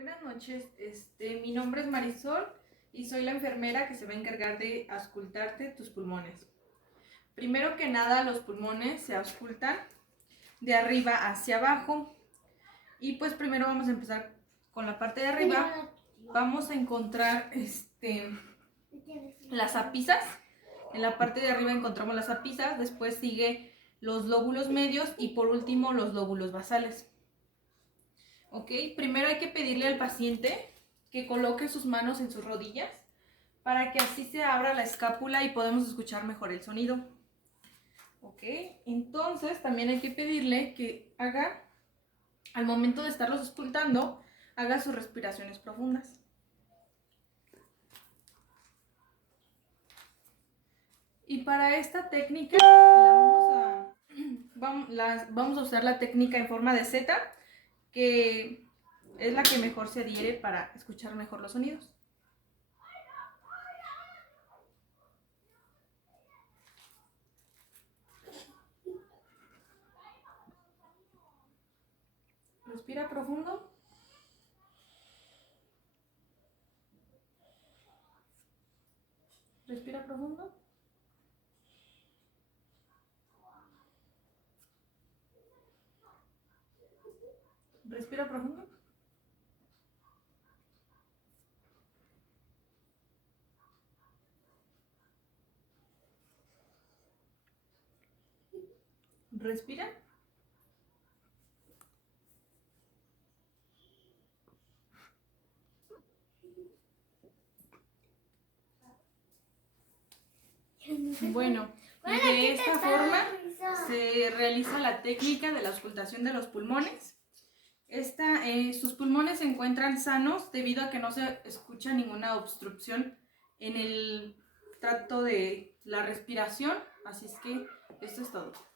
Buenas noches, mi nombre es Marisol y soy la enfermera que se va a encargar de auscultarte tus pulmones. Primero que nada, los pulmones se auscultan de arriba hacia abajo y pues primero vamos a empezar con la parte de arriba. Vamos a encontrar las apisas. En la parte de arriba encontramos las apisas, después sigue los lóbulos medios y por último los lóbulos basales. Ok, primero hay que pedirle al paciente que coloque sus manos en sus rodillas para que así se abra la escápula y podemos escuchar mejor el sonido. Ok, entonces también hay que pedirle que haga, al momento de estarlos auscultando, haga sus respiraciones profundas. Y para esta técnica vamos a usar la técnica en forma de Z, que es la que mejor se adhiere para escuchar mejor los sonidos. Respira profundo. Respira profundo. Respira profundo. Respira. Bueno, y de esta forma se realiza la técnica de la auscultación de los pulmones. Sus pulmones se encuentran sanos debido a que no se escucha ninguna obstrucción en el tracto de la respiración. Así es que esto es todo.